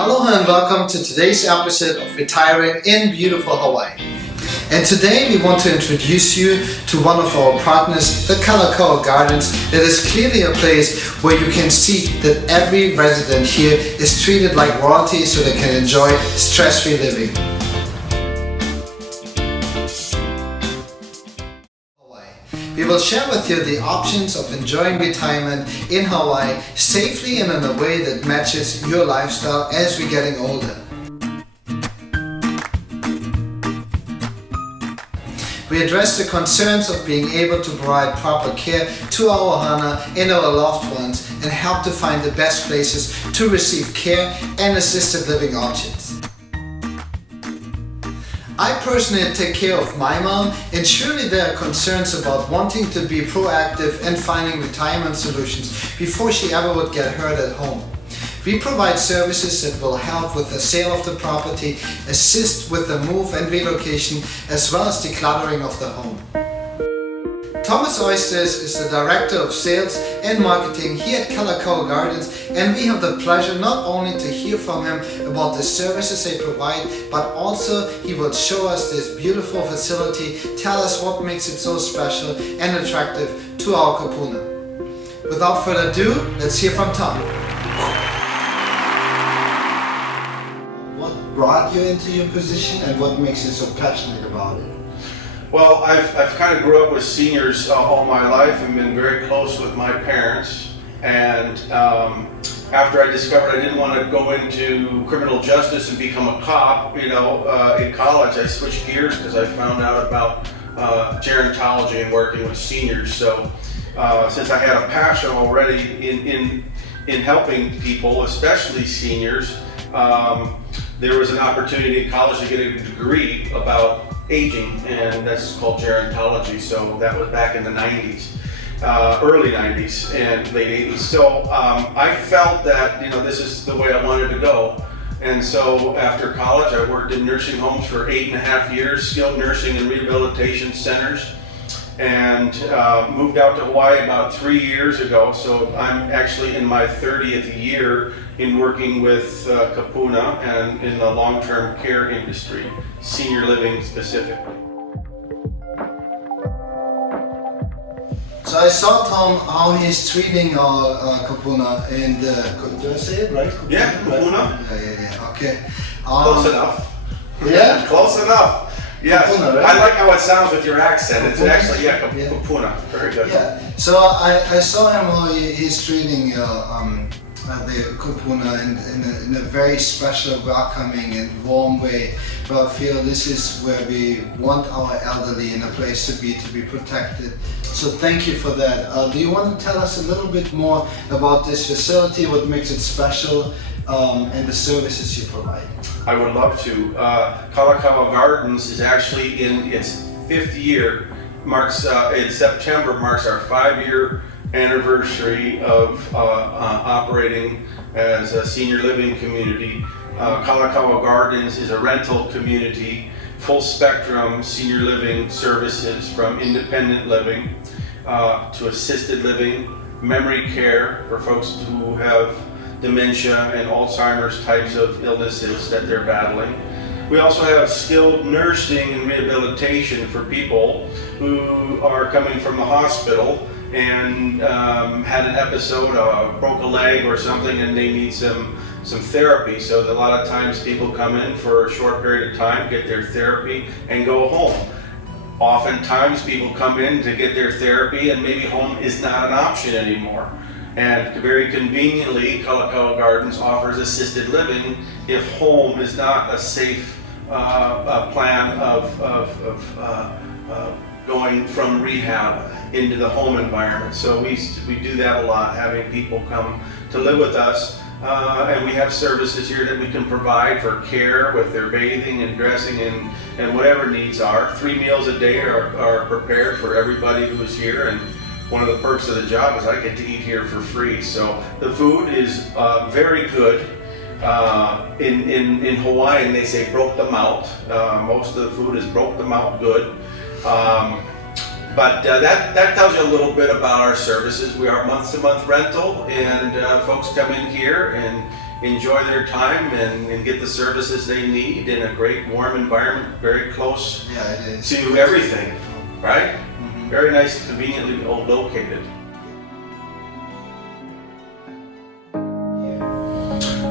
Aloha and welcome to today's episode of Retiring in beautiful Hawaii. And today we want to introduce you to one of our partners, the Kalakaua Gardens, that is clearly a place where you can see that every resident here is treated like royalty so they can enjoy stress-free living. We will share with you the options of enjoying retirement in Hawaii safely and in a way that matches your lifestyle as we're getting older. We address the concerns of being able to provide proper care to our ohana and our loved ones and help to find the best places to receive care and assisted living options. I personally take care of my mom, and surely there are concerns about wanting to be proactive and finding retirement solutions before she ever would get hurt at home. We provide services that will help with the sale of the property, assist with the move and relocation, as well as decluttering of the home. Thomas Eustace is the Director of Sales and Marketing here at Kalakaua Gardens, and we have the pleasure not only to hear from him about the services they provide, but also he will show us this beautiful facility, tell us what makes it so special and attractive to our Kupuna. Without further ado, let's hear from Tom. What brought you into your position and what makes you so passionate about it? Well, I've kind of grew up with seniors all my life and been very close with my parents. And after I discovered I didn't want to go into criminal justice and become a cop, in college I switched gears because I found out about gerontology and working with seniors. So since I had a passion already in helping people, especially seniors, there was an opportunity in college to get a degree about aging, and that's called gerontology. So that was back in the 90s, early 90s and late 80s. So I felt that this is the way I wanted to go. And so after college, I worked in nursing homes for 8.5 years, skilled nursing and rehabilitation centers, and moved out to Hawaii about 3 years ago. So I'm actually in my 30th year in working with Kupuna and in the long-term care industry, senior living specifically. So I saw Tom how he's treating our Kupuna and do I say it right? Kupuna, yeah, Kupuna. Right? Yeah. Okay. Close enough. Yeah. Close enough. Yes, Kupuna, right? I like how it sounds with your accent. It's actually, Kupuna. Very good. Yeah, so I saw him how he's treating the Kupuna in a very special, welcoming and warm way. But I feel this is where we want our elderly in a place to be protected. So thank you for that. Do you want to tell us a little bit more about this facility, what makes it special, and the services you provide? I would love to. Kalakaua Gardens is actually in its 5th year. In September marks our 5-year anniversary of operating as a senior living community. Kalakaua Gardens is a rental community, full spectrum senior living services from independent living to assisted living, memory care for folks who have dementia and Alzheimer's types of illnesses that they're battling. We also have skilled nursing and rehabilitation for people who are coming from the hospital and had an episode, broke a leg or something, and they need some therapy. So a lot of times people come in for a short period of time, get their therapy, and go home. Oftentimes people come in to get their therapy and maybe home is not an option anymore. And very conveniently, Kalakaua Gardens offers assisted living if home is not a safe plan of going from rehab into the home environment. So we do that a lot, having people come to live with us. And we have services here that we can provide for care with their bathing and dressing and whatever needs are. 3 meals a day are prepared for everybody who is here. And one of the perks of the job is I get to eat here for free. So the food is very good. In Hawaiian they say broke them out. Most of the food is broke them out good. But that tells you a little bit about our services. We are month-to-month rental, and folks come in here and enjoy their time and get the services they need in a great warm environment, very close to everything, right? Very nice, conveniently located.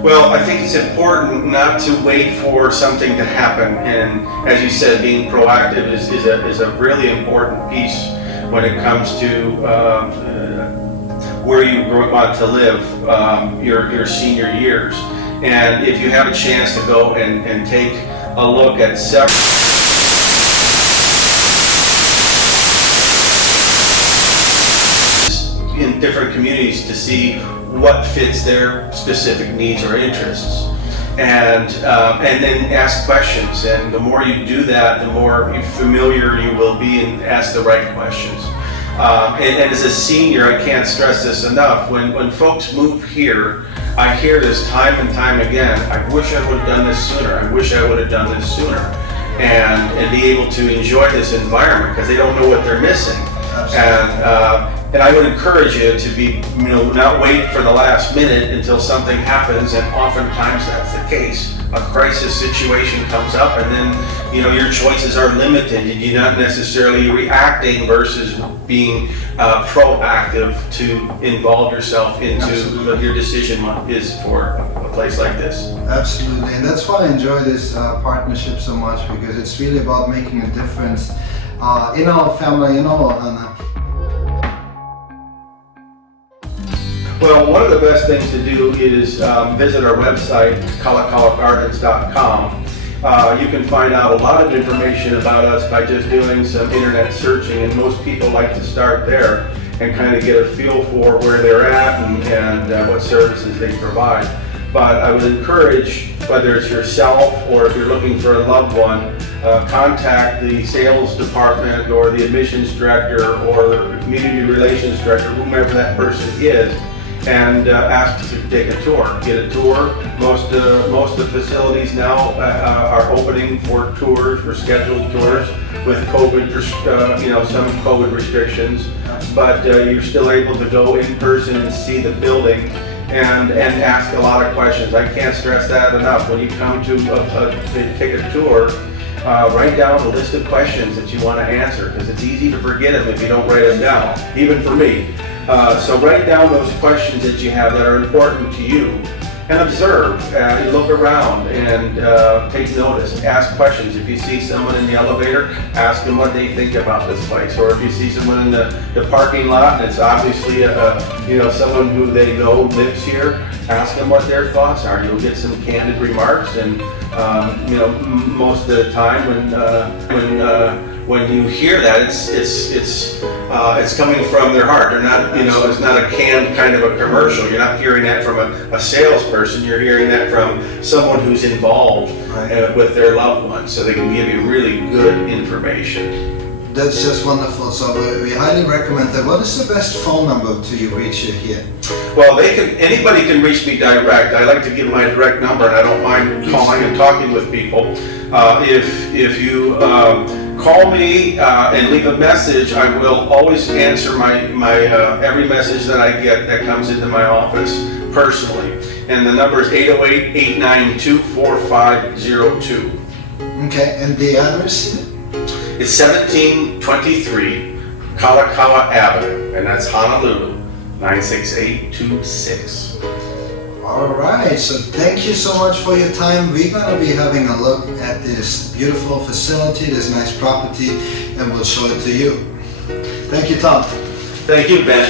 Well, I think it's important not to wait for something to happen, and as you said, being proactive is a really important piece when it comes to where you want to live your senior years. And if you have a chance to go and take a look at several in different communities to see what fits their specific needs or interests, and then ask questions. And the more you do that, the more familiar you will be and ask the right questions. And as a senior, I can't stress this enough. When folks move here, I hear this time and time again. I wish I would have done this sooner. I wish I would have done this sooner, and be able to enjoy this environment because they don't know what they're missing. And I would encourage you to be, not wait for the last minute until something happens, and oftentimes that's the case. A crisis situation comes up, and then your choices are limited, and you're not necessarily reacting versus being proactive to involve yourself into what your decision is for a place like this. Absolutely, and that's why I enjoy this partnership so much, because it's really about making a difference in our family, Well, one of the best things to do is visit our website, kalakaua.gardens.com. You can find out a lot of information about us by just doing some internet searching, and most people like to start there and kind of get a feel for where they're at and what services they provide. But I would encourage, whether it's yourself or if you're looking for a loved one, contact the sales department or the admissions director or the community relations director, whomever that person is, and ask to take a tour. Get a tour. Most of the facilities now are opening for tours, for scheduled tours with COVID, some COVID restrictions, but you're still able to go in person and see the building and ask a lot of questions. I can't stress that enough. When you come to take a tour, write down a list of questions that you want to answer, because it's easy to forget them if you don't write them down, even for me. So write down those questions that you have that are important to you, and observe, and look around, and take notice. Ask questions. If you see someone in the elevator, ask them what they think about this place. Or if you see someone in the parking lot, and it's obviously someone who they know lives here, ask them what their thoughts are. You'll get some candid remarks, and most of the time when you hear that, it's coming from their heart. They're not, it's not a canned kind of a commercial. You're not hearing that from a salesperson. You're hearing that from someone who's involved with their loved ones, so they can give you really good information. That's just wonderful. So we highly recommend that. What is the best phone number to reach you here? Well, anybody can reach me direct. I like to give my direct number, and I don't mind calling and talking with people. If you call me and leave a message, I will always answer my every message that I get that comes into my office personally. And the number is 808-892-4502. Okay, and the address? It's 1723 Kalakaua Avenue, and that's Honolulu, 96826. All right, so thank you so much for your time. We're going to be having a look at this beautiful facility, this nice property, and we'll show it to you. Thank you, Tom. Thank you, Ben.